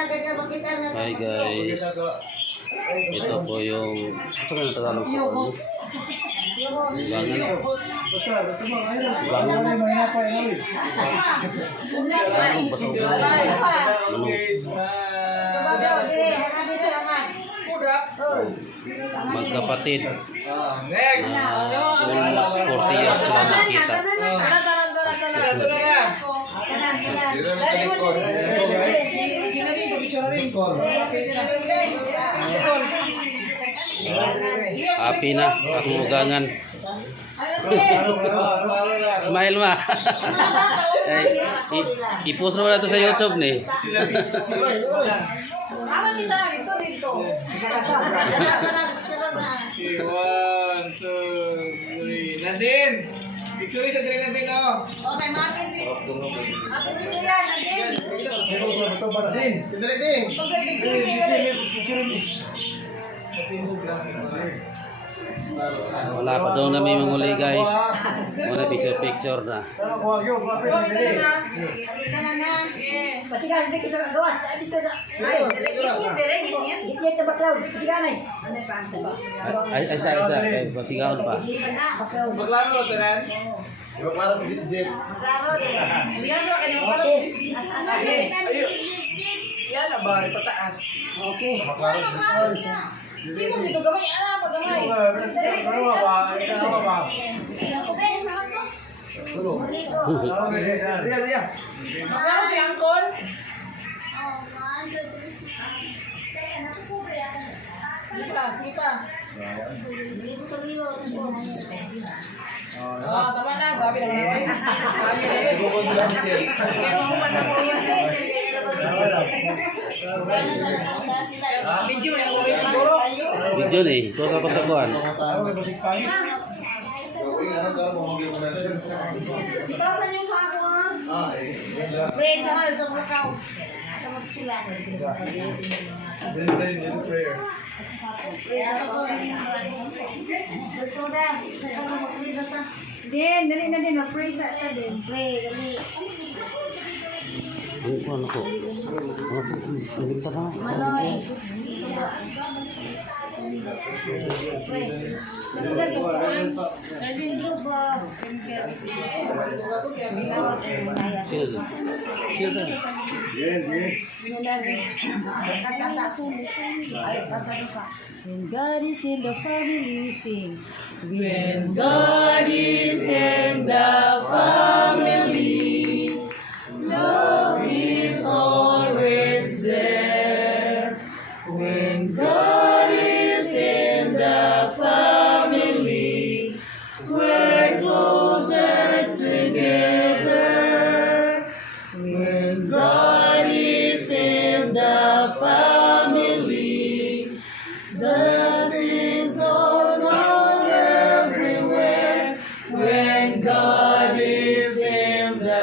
Hi guys. Ito po yung ano na Tagalog sa ano? Magkapatid. Almost 40 years sila nakita. Happy na akong ugangan. Smile ma. I-post mo na ito sa YouTube ni. Aman kita dito. 1, 2, 3. Nadine! Picture sa green Nadine ako. Okay, mapin si Kuya, Nadine. Wala pa daw na may manguli guys. Muna picture na. Ay sa pasigawan pa. Maglaro mo tanan? Maklaro si Jet. Yan na ba? Ipataas. Maklaro si Jet. Sino dito gamay? Ano pa gamay? Masaya si Angkol? Sige pa. Tama na. Gabi na naman. Video na ulit siguro. Video ni. Ito sa pasaguan. Ipasan yung sa ako ha. Pray sa mga sa mga kao. Sa mga sila. Prayer. Din, dali na din. Pray sa ito din. Pray, dali. Ano ko? Naging tanong. Manoy. Sino to? Sino to? When God is in the family, sing. When God is in the family, love is always there. When God is in the family, we're closer together. When God is in the family, blessings are found everywhere. When God is in the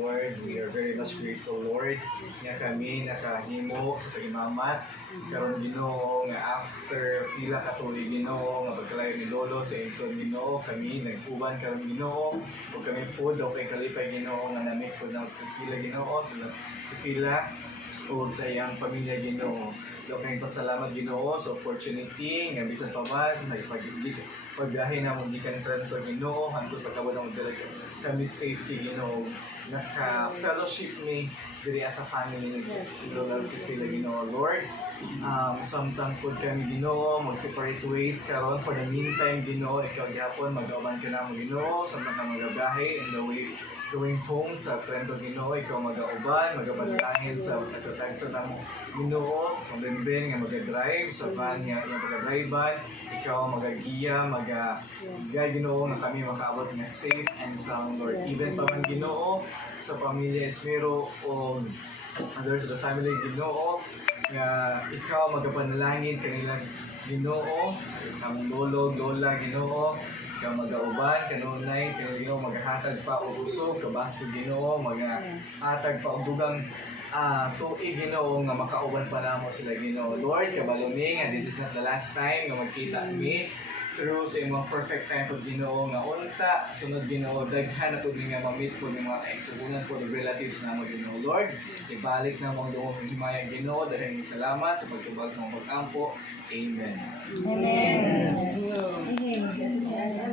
Lord. We are very much grateful, Lord. Nga kami nakahimo sa pagimamat. Karon Ginoo nga after pila ka tuig Ginoo nga pagkalayo ni Lolo sa Imson Ginoo, kami nag-uban karon Ginoo. Ug kami po daw kay kalipay Ginoo nga namit po ng sa pila Ginoo, sa pila o sa iyang pamilya Ginoo. Daw kayong pasalamat Ginoo sa opportunity nga bisan pa ba sa pagbiyahe na mong gikan Trento Ginoo hangtod pagkabot ang kami safety Ginoo nasa fellowship ni diri as a family ni Lola Pila Ginoo Lord. Samtang pod kami Ginoo mag-separate ways karon for the meantime Ginoo ikaw gyapon mag-auban ka na mo Ginoo samtang ka magabiyahe in the way going home sa Trento Ginoo ikaw mag-auban magabalangin sa tagsa namo Ginoo pagbenben nga mag-drive sa van nga iyang pag-drivean ikaw magagiya gay Ginoo nga kami makaabot nga safe and sound Lord. Even pa man Ginoo sa pamilya Esmero o others of the family Ginoo nga ikaw magapanalangin kanilang Ginoo sa among lolo lola Ginoo ikaw mag-auban kanunay Ginoo maghatag pa og usog kabasko Ginoo maghatag pa og dugang tuig Ginoo nga makauban pa namo sila Ginoo Lord kabalumi nga this is not the last time nga magkita mi through sa imong perfect time pag Ginoo nga unta sunod Ginoo daghan na pud nga ma-meet po ng mga kaigsugunan po ng relatives namo Ginoo Lord ibalik na mo ang dungog ng himaya Ginoo daghang salamat sa pagtubag sa mga pag-ampo amen. Amen.